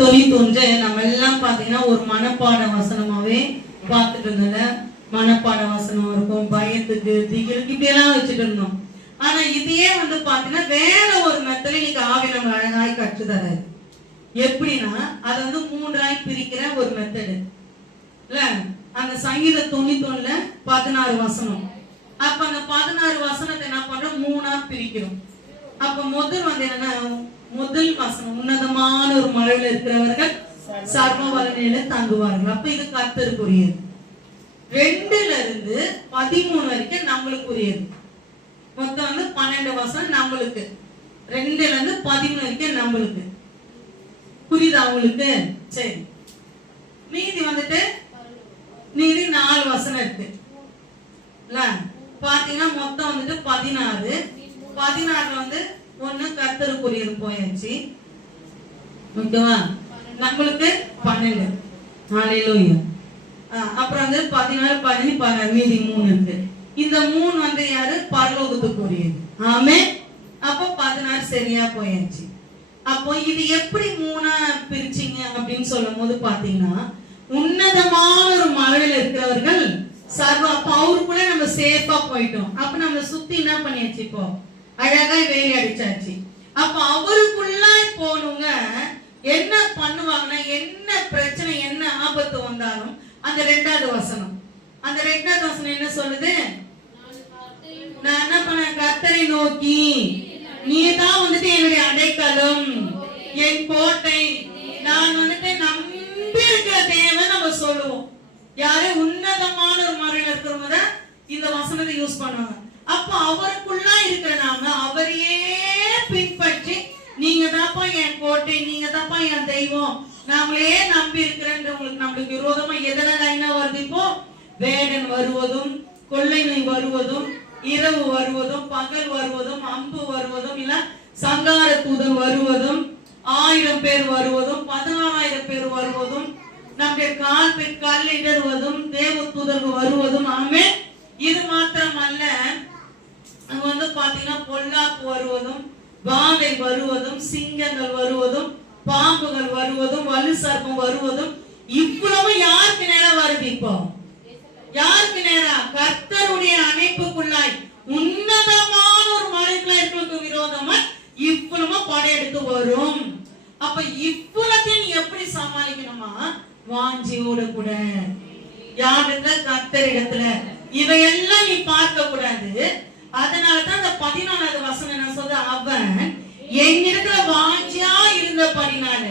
91 நம்ம எல்லாம் பாத்தீங்கன்னா ஒரு மனப்பாட வசனமாவே பார்த்துட்டு இருந்தோம்ல. மனப்பாட வசனம் இருக்கும், பயத்துக்கு திகிலுக்கு இப்படி எல்லாம் வச்சுட்டு இருந்தோம். ஆனா இதையே பாத்தீங்கன்னா வேற ஒரு மெத்தல இன்னைக்கு ஆவி நம்ம அழகாய் கற்றுதராரு. எப்படின்னா அதை 3ஆய் பிரிக்கிற ஒரு மெத்தடு இல்ல. அந்த சங்கீத 91ல 16 வசனம். அப்ப அந்த 16 வசனத்தை என்ன பண்றோம், 3ஆ பிரிக்கிறோம். அப்ப முதல் என்னன்னா, முதல் வசனம் உன்னதமான ஒரு மலையில இருக்கிறவர்கள் சர்வ வல்லமையில தங்குவார்கள். அப்ப இது கர்த்தருக்குரியது. 2ல இருந்து 13 வரைக்கும் நம்மளுக்குரியது. மொத்தம் 12 வசனம் நம்மளுக்கு. 2ல இருந்து 13 வரைக்கும் நம்மளுக்கு. புரியுதா உங்களுக்கு? சரி, மீதி மீதி 4 வசனம் இருக்கு இல்ல. பாத்தீங்கன்னா மொத்தம் 16. 16ல ஒண்ணு கர்த்தருக்குரியது போயாச்சு. ஓகேவா? நம்மளுக்கு 12. ஹல்லேலூயா. அப்புறம் 14, 15, 16 மீதி 3 இருக்கு. இந்த 3 யாரு? பரலோகத்துக்குரியது. ஆமென். அப்ப 16 சரியா போயாச்சு. அப்போ இது எப்படி 3ஆ பிரிச்சீங்க அப்படின்னு சொல்லும் போது பாத்தீங்கன்னா, உன்னதமான ஒரு மலையில இருக்கிறவர்கள் சர்வ, அப்ப அவருக்குள்ள நம்ம சேஃபா போயிட்டோம். அப்ப நம்ம சுத்தி என்ன பண்ணியாச்சு, இப்போ அழகா வேலி அடிச்சாச்சு. அப்ப அவருக்குள்ள போனவங்க என்ன பண்ணுவாங்கன்னா, என்ன பிரச்சனை என்ன ஆபத்து வந்தாலும் அந்த 2வது வசனம், அந்த 2வது வசனம் என்ன சொல்லுது? நான் என்ன பண்ண, கர்த்தரை நோக்கி நீதான் என்னுடைய அடைக்கலம், என் கோட்டை, நான் நம்பி இருக்கிற தேவன் நம்ம சொல்லுவோம். யாரு? உன்னதமான ஒரு மறையில இருக்கிறவங்க இந்த வசனத்தை யூஸ் பண்ணுவாங்க. அப்ப அவருக்குள்ள இருக்கிற நாம அவரையே பின்பற்றி, நீங்க தாப்பா என் கோட்டை, நீங்க தாப்பா என் தெய்வம், நாமளே நம்பி இருக்கிறேன்றவங்களுக்கு நம்மளுக்கு விரோதமா எதெல்லாம் என்ன வருது? இப்போ வேடன் வருவதும், கொள்ளை நோய் வருவதும், இரவு வருவதும், பகல் வருவதும், அம்பு வருவதும், இல்ல சங்கார தூதன் வருவதும், 1000 பேர் வருவதும், 16,000 பேர் வருவதும், நம்முடைய கால் இடறுவதும், தேவ தூதர்கள் வருவதும். ஆமென். இது மாத்திரம் அல்ல, அங்க பாத்தீங்கன்னா பொல்லாப்பு வருவதும், வாதை வருவதும், சிங்கங்கள் வருவதும், பாம்புகள் வருவதும், வலு சர்ப்பம் வருவதும். இவ்வளவு யாருக்கு நேரம் வருது? இப்போ யாருக்கு நேரம்? கர்த்தருடைய அணைப்புக்குள்ளாய் உன்னதமான ஒரு மலைக்குள்ள இருக்கிறதுக்கு விரோதமா இவ்வளவு படையெடுத்து வரும். அப்ப இவ்வளத்தையும் எப்படி சமாளிக்கணுமா? வாஞ்சியோட கூட, யாருல? கர்த்தரிடத்துல. இவையெல்லாம் நீ பார்க்க கூடாது. அதனாலதான் அந்த 14வது வசனம் என்ன சொல்ற, அவன் என்னிடத்துல வாஞ்சியா இருந்தபடினால